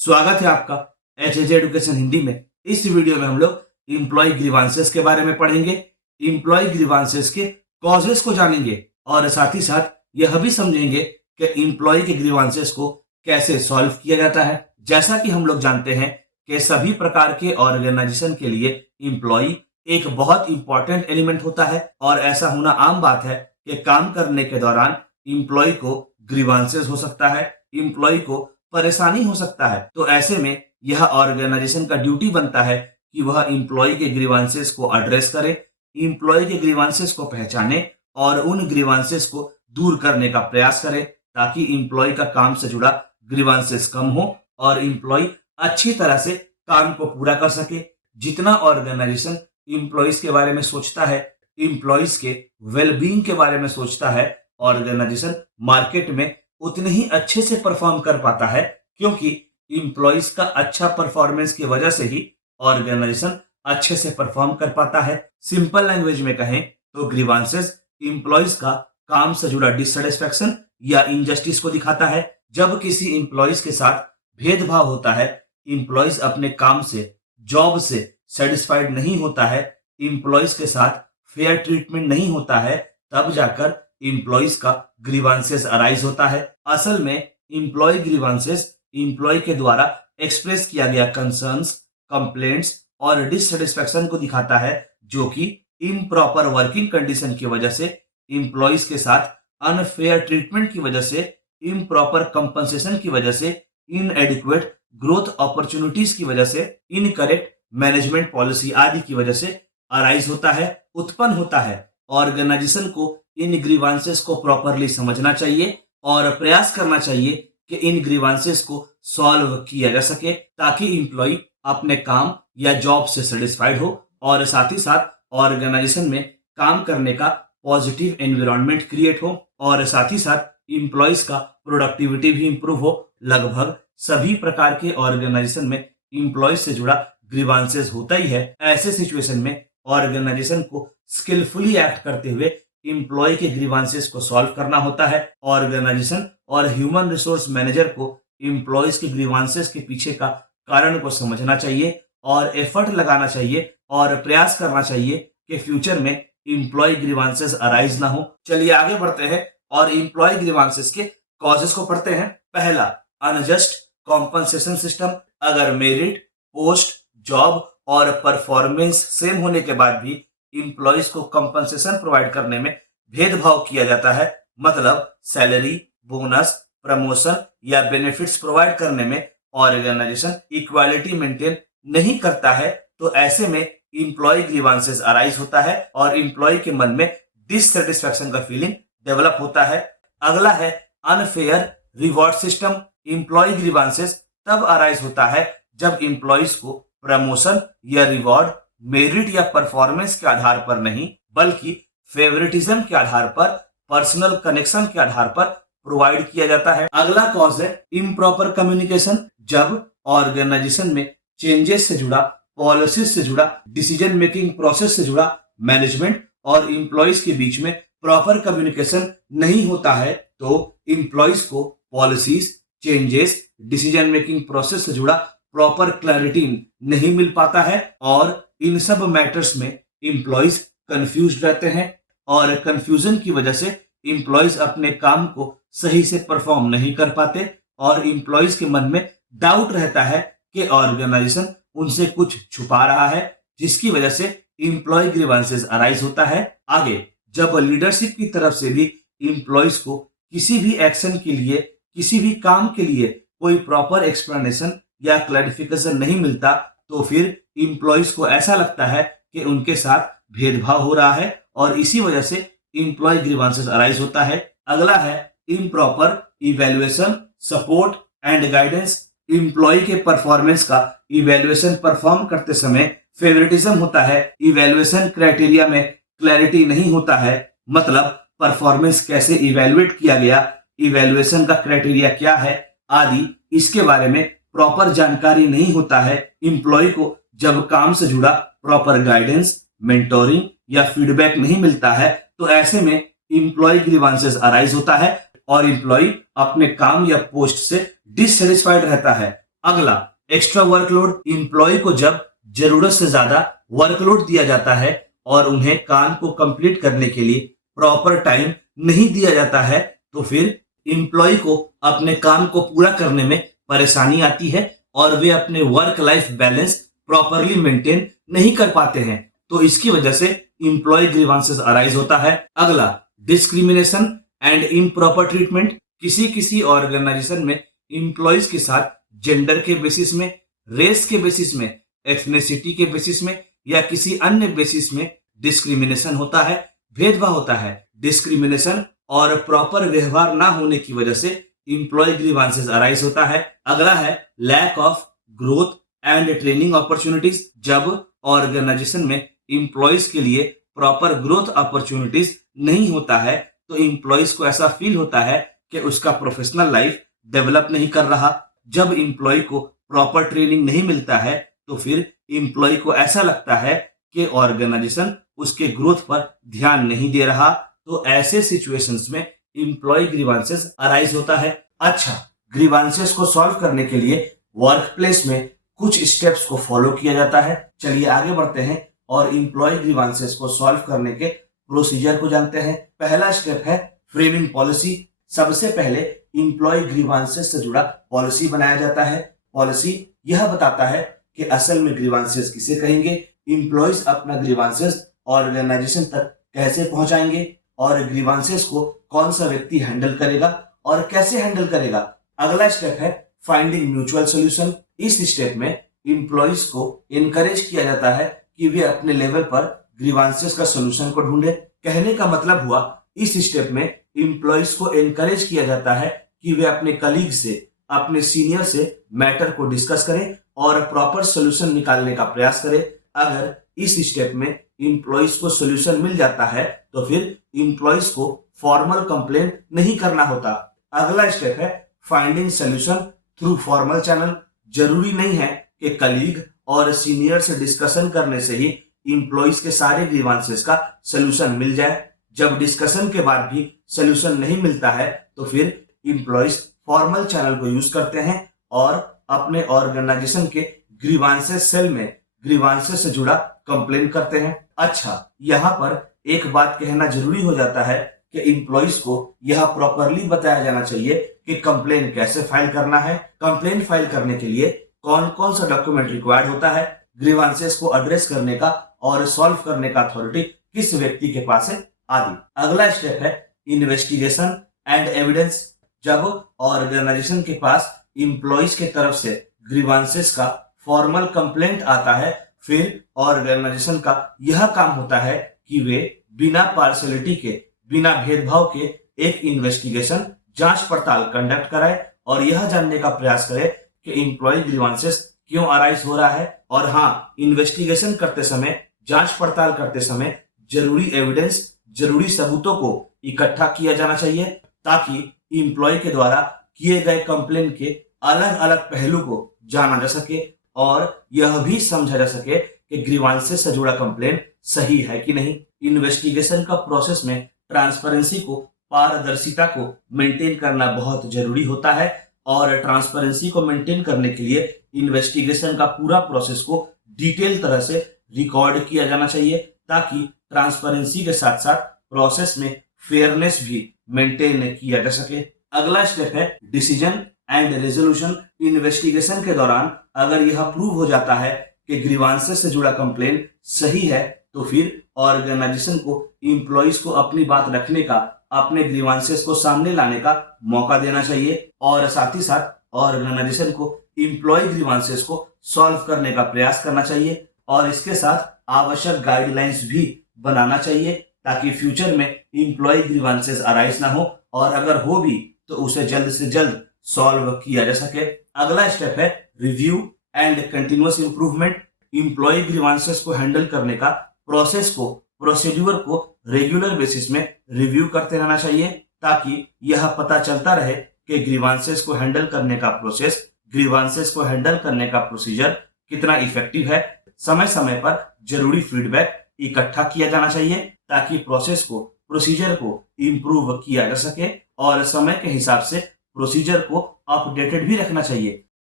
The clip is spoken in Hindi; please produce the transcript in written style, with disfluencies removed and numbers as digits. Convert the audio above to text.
स्वागत है आपका HJ एजुकेशन हिंदी में। इस वीडियो में हम लोग इम्प्लॉय ग्रीवांसेस के बारे में पढ़ेंगे, इम्प्लॉय ग्रीवांसेस के कॉजेस को जानेंगे और साथ ही साथ यह भी समझेंगे कि इम्प्लॉय के ग्रीवांसेस को कैसे सॉल्व किया जाता है। जैसा कि हम लोग जानते हैं कि सभी प्रकार के ऑर्गेनाइजेशन के लिए इम्प्लॉय एक बहुत इंपॉर्टेंट एलिमेंट होता है और ऐसा होना आम बात है कि काम करने के दौरान इम्प्लॉय को ग्रीवांसेस हो सकता है, इम्प्लॉय को परेशानी हो सकता है। तो ऐसे में यह ऑर्गेनाइजेशन का ड्यूटी बनता है कि वह इम्प्लॉय के ग्रीवांसेस को एड्रेस करे, इम्प्लॉय के ग्रीवांसेस को पहचाने और उन ग्रीवांसेस को दूर करने का प्रयास करे ताकि इम्प्लॉय का काम से जुड़ा ग्रीवांसेस कम हो और इम्प्लॉय अच्छी तरह से काम को पूरा कर सके। जितना ऑर्गेनाइजेशन इम्प्लॉयज के बारे में सोचता है, इम्प्लॉयज के वेलबींग के बारे में सोचता है, ऑर्गेनाइजेशन मार्केट में उतने ही अच्छे से परफॉर्म कर पाता है, क्योंकि इम्प्लॉयज का अच्छा परफॉर्मेंस की वजह से ही ऑर्गेनाइजेशन अच्छे से परफॉर्म कर पाता है। सिंपल लैंग्वेज में कहें तो ग्रीवांसेस इम्प्लॉयज का काम से जुड़ा डिससेटिस्फैक्शन या इनजस्टिस को दिखाता है। जब किसी इम्प्लॉयज के साथ भेदभाव होता है, इम्प्लॉयज अपने काम से, जॉब से सेटिस्फाइड नहीं होता है, इम्प्लॉयज के साथ फेयर ट्रीटमेंट नहीं होता है, तब जाकर इम्प्लॉयज का ग्रीवांसेस अराइज होता है। असल में इम्प्लॉय ग्रीवांसेस इम्प्लॉय के द्वारा एक्सप्रेस किया गया कंसर्न्स, कंप्लेंट्स और डिससेटिस्फैक्शन को दिखाता है, जो कि इम्प्रॉपर वर्किंग कंडीशन की वजह से, इम्प्लॉयज के साथ अनफेयर ट्रीटमेंट की वजह से, इम्प्रॉपर कंपनसेशन की वजह से, इनएडिक्वेट ग्रोथ अपॉर्चुनिटीज की वजह से, इनकरेक्ट मैनेजमेंट पॉलिसी आदि की वजह से अराइज होता है, उत्पन्न होता है। ऑर्गेनाइजेशन को इन ग्रीवांसेस को प्रॉपरली समझना चाहिए और प्रयास करना चाहिए कि इन ग्रीवांसेस को सॉल्व किया जा सके ताकि इम्प्लॉय अपने काम या जॉब से सेटिस्फाइड हो और साथ ही साथ ऑर्गेनाइजेशन में काम करने का पॉजिटिव एनवायरनमेंट क्रिएट हो और साथ ही साथ इम्प्लॉयज का प्रोडक्टिविटी भी इंप्रूव हो। लगभग सभी प्रकार के ऑर्गेनाइजेशन में इम्प्लॉयज से जुड़ा ग्रीवांसेस होता ही है। ऐसे सिचुएशन में ऑर्गेनाइजेशन को स्किलफुली एक्ट करते हुए इम्प्लॉय के ग्रीवांसेस को सॉल्व करना होता है। ऑर्गेनाइजेशन और ह्यूमन रिसोर्स मैनेजर को इम्प्लॉयज के ग्रीवांसेस के पीछे का कारण को समझना चाहिए और एफर्ट लगाना चाहिए और प्रयास करना चाहिए कि फ्यूचर में इम्प्लॉय ग्रीवांसेस अराइज ना हो। चलिए आगे बढ़ते हैं और इम्प्लॉय ग्रीवांसेस के कॉजेस को पढ़ते हैं। पहला, अनजस्ट कॉम्पनसेशन सिस्टम। अगर मेरिट, पोस्ट, जॉब और परफॉर्मेंस सेम होने के बाद भी इम्प्लॉयज को कंपनसेशन प्रोवाइड करने में भेदभाव किया जाता है, मतलब सैलरी, बोनस, प्रमोशन या बेनिफिट्स प्रोवाइड करने में ऑर्गेनाइजेशन इक्वालिटी मेंटेन नहीं करता है, तो ऐसे में इम्प्लॉय ग्रीवांसेस अराइज होता है और इम्प्लॉय के मन में डिससेटिस्फैक्शन का फीलिंग डेवलप होता है। अगला है unfair reward system. Employee grievances तब अराइज होता है जब इम्प्लॉयज को प्रमोशन या रिवॉर्ड मेरिट या परफॉर्मेंस के आधार पर नहीं, बल्कि फेवरेटिज्म के आधार पर, पर्सनल कनेक्शन के आधार पर प्रोवाइड किया जाता है। अगला कॉज है इम्प्रॉपर कम्युनिकेशन। जब ऑर्गेनाइजेशन में चेंजेस से जुड़ा, पॉलिसीज से जुड़ा, डिसीजन मेकिंग प्रोसेस से जुड़ा मैनेजमेंट और इम्प्लॉयज के बीच में प्रॉपर कम्युनिकेशन नहीं होता है, तो इम्प्लॉयज को policies, changes, decision making process से जुड़ा प्रॉपर क्लैरिटी नहीं मिल पाता है और इन सब मैटर्स में इम्प्लॉयज कंफ्यूज रहते हैं और कंफ्यूजन की वजह से इम्प्लॉयज अपने काम को सही से परफॉर्म नहीं कर पाते और इम्प्लॉयज के मन में डाउट रहता है कि ऑर्गेनाइजेशन उनसे कुछ छुपा रहा है, जिसकी वजह से इम्प्लॉय ग्रीवांसेस अराइज होता है। आगे, जब लीडरशिप की तरफ से भी इम्प्लॉयज को किसी भी एक्शन के लिए, किसी भी काम के लिए कोई प्रॉपर एक्सप्लेनेशन या क्लैरिफिकेशन नहीं मिलता, तो फिर इम्प्लॉयज को ऐसा लगता है कि उनके साथ भेदभाव हो रहा है और इसी वजह से इम्प्लॉय ग्रीवांसेस अराइज होता है। अगला है improper evaluation, support and guidance. Employee के परफॉर्मेंस का इवैल्यूएशन परफॉर्म करते समय फेवरेटिज्म होता है, इवैल्यूएशन क्राइटेरिया में क्लैरिटी नहीं होता है, मतलब परफॉर्मेंस कैसे इवैल्यूएट किया गया, इवैल्यूएशन का क्राइटेरिया क्या है आदि, इसके बारे में प्रॉपर जानकारी नहीं होता है। इम्प्लॉय को जब काम से जुड़ा प्रॉपर गाइडेंस, मेंटोरिंग या फीडबैक नहीं मिलता है, तो ऐसे में इम्प्लॉय ग्रीवांसेस अराइज होता है और इम्प्लॉय अपने काम या पोस्ट से डिससेटिस्फाइड रहता है अगला, एक्स्ट्रा वर्कलोड। एम्प्लॉय को जब जरूरत से ज्यादा वर्कलोड दिया जाता है और उन्हें काम को कंप्लीट करने के लिए प्रॉपर टाइम नहीं दिया जाता है, तो फिर एम्प्लॉय को अपने काम को पूरा करने में परेशानी आती है और वे अपने work life balance properly maintain नहीं कर पाते हैं। तो इसकी वजह से एम्प्लॉय ग्रीवांसेस अराइज होता है। अगला, डिस्क्रिमिनेशन एंड इम्प्रॉपर ट्रीटमेंट। किसी किसी ऑर्गेनाइजेशन में एम्प्लॉयज के साथ जेंडर के बेसिस में, रेस के बेसिस में, एथनिसिटी के बेसिस में या किसी अन्य बेसिस में डिस्क्रिमिनेशन होता है, भेदभाव होता है। डिस्क्रिमिनेशन और प्रॉपर व्यवहार ना होने की वजह से एम्प्लॉय ग्रीवांसेस अराइज होता है। अगला है lack of growth and training opportunities. जब ऑर्गेनाइजेशन में एम्प्लॉयज के लिए प्रॉपर ग्रोथ अपॉर्चुनिटीज नहीं होता है, तो एम्प्लॉयज को ऐसा फील होता है कि उसका प्रोफेशनल लाइफ डेवलप नहीं कर रहा। जब एम्प्लॉय को प्रॉपर ट्रेनिंग नहीं मिलता है, तो फिर एम्प्लॉय को ऐसा लगता है कि ऑर्गेनाइजेशन उसके ग्रोथ पर ध्यान नहीं दे रहा। तो ऐसे सिचुएशंस में एम्प्लॉय ग्रीवांसेस अराइज होता है। अच्छा, ग्रीवांसेस को सॉल्व करने के लिए वर्क प्लेस में कुछ स्टेप्स को फॉलो किया जाता है। चलिए आगे बढ़ते हैं और एम्प्लॉय ग्रीवांसेस को सॉल्व करने के प्रोसीजर को जानते हैं। पहला स्टेप है फ्रेमिंग पॉलिसी। सबसे पहले एम्प्लॉय ग्रीवांसेस से जुड़ा पॉलिसी बनाया जाता है। पॉलिसी यह बताता है कि असल में ग्रीवांसेस किसे कहेंगे, एम्प्लॉयज अपना ग्रीवांसेस ऑर्गेनाइजेशन तक कैसे पहुंचाएंगे और ग्रीवांसेस को कौन सा व्यक्ति हैंडल करेगा और कैसे हैंडल करेगा। अगला स्टेप है फाइंडिंग म्यूचुअल सॉल्यूशन। इस स्टेप में एम्प्लॉयज को इनकरेज किया जाता है कि वे अपने लेवल पर ग्रीवांसेस का सॉल्यूशन को ढूंढे। कहने का मतलब हुआ, इस स्टेप में एम्प्लॉयज को एनकरेज किया जाता है कि वे अपने कलीग से, अपने सीनियर से मैटर को डिस्कस करें और प्रॉपर सॉल्यूशन निकालने का प्रयास करें। अगर इस स्टेप में एम्प्लॉयज को सॉल्यूशन मिल जाता है, तो फिर एम्प्लॉयज को फॉर्मल कंप्लेंट नहीं करना होता। अगला स्टेप है finding solution through formal channel. जरूरी नहीं है कि कलीग और सीनियर से डिस्कशन करने से ही एम्प्लॉयज के सारे ग्रीवांसेस का सॉल्यूशन मिल जाए। जब डिस्कशन के बाद भी सॉल्यूशन नहीं मिलता है, तो फिर एम्प्लॉयज फॉर्मल चैनल को यूज करते हैं और अपने ऑर्गेनाइजेशन के ग्रीवांसेस सेल में ग्रीवांसेस से जुड़ा कंप्लेन करते हैं। अच्छा, यहाँ पर एक बात कहना जरूरी हो जाता है कि एम्प्लॉयज को यह प्रॉपरली बताया जाना चाहिए कि कंप्लेन कैसे फाइल करना है, कंप्लेन फाइल करने के लिए कौन कौन सा डॉक्यूमेंट रिक्वायर्ड होता है, ग्रीवांसेस को एड्रेस करने का और सॉल्व करने का अथॉरिटी किस व्यक्ति के पास है, आदि। अगला स्टेप है इन्वेस्टिगेशन एंड एविडेंस। जब ऑर्गेनाइजेशन के पास एम्प्लॉयज के तरफ से ग्रीवांसेस का फॉर्मल कंप्लेंट आता है, फिर ऑर्गेनाइजेशन का यह काम होता है कि वे बिना पार्शियलिटी के, बिना भेदभाव के एक इन्वेस्टिगेशन, जांच पड़ताल कंडक्ट कराए और यह जानने का प्रयास करे कि एम्प्लॉय ग्रीवांसेस क्यों अराइज हो रहा है। और हाँ, इन्वेस्टिगेशन करते समय, जांच पड़ताल करते समय जरूरी एविडेंस, जरूरी सबूतों को इकट्ठा किया जाना चाहिए ताकि एम्प्लॉय के द्वारा किए गए कंप्लेन के अलग अलग पहलू को जाना जा सके और यह भी समझा जा सके कि ग्रीवांसेस से जुड़ा कंप्लेन सही है कि नहीं। इन्वेस्टिगेशन का प्रोसेस में ट्रांसपेरेंसी को, पारदर्शिता को मेंटेन करना बहुत जरूरी होता है और ट्रांसपेरेंसी को मेंटेन करने के लिए इन्वेस्टिगेशन का पूरा प्रोसेस को डिटेल तरह से रिकॉर्ड किया जाना चाहिए ताकि ट्रांसपेरेंसी के साथ साथ प्रोसेस में फेयरनेस भी मेंटेन किया जा सके। अगला स्टेप है डिसीजन एंड रेजोल्यूशन। इन्वेस्टिगेशन के दौरान अगर यह प्रूव हो जाता है कि ग्रीवांसेस से जुड़ा कंप्लेन सही है, तो फिर ऑर्गेनाइजेशन को एम्प्लॉयज को अपनी बात रखने का, अपने ग्रीवांसेस को सामने लाने का मौका देना चाहिए और साथ ही साथ ऑर्गेनाइजेशन को एम्प्लॉय ग्रीवांसेस को सॉल्व करने का प्रयास करना चाहिए और इसके साथ आवश्यक गाइडलाइंस भी बनाना चाहिए ताकि फ्यूचर में एम्प्लॉय ग्रीवांसेस अराइज ना हो और अगर हो भी तो उसे जल्द से जल्द सॉल्व किया जा सके। अगला स्टेप है review and continuous improvement. Employee grievances को हैंडल करने का प्रोसेस को, प्रोसीड्यूर को रेगुलर बेसिस में रिव्यू करते रहना चाहिए ताकि यह पता चलता रहे कि ग्रीवांसेस को हैंडल करने का प्रोसेस, ग्रीवांसेस को हैंडल करने का प्रोसीजर कितना इफेक्टिव है। समय समय पर जरूरी फीडबैक इकट्ठा किया जाना चाहिए ताकि प्रोसेस को, प्रोसीजर को इम्प्रूव किया जा सके और समय के हिसाब से प्रोसीजर को अपडेटेड भी रखना चाहिए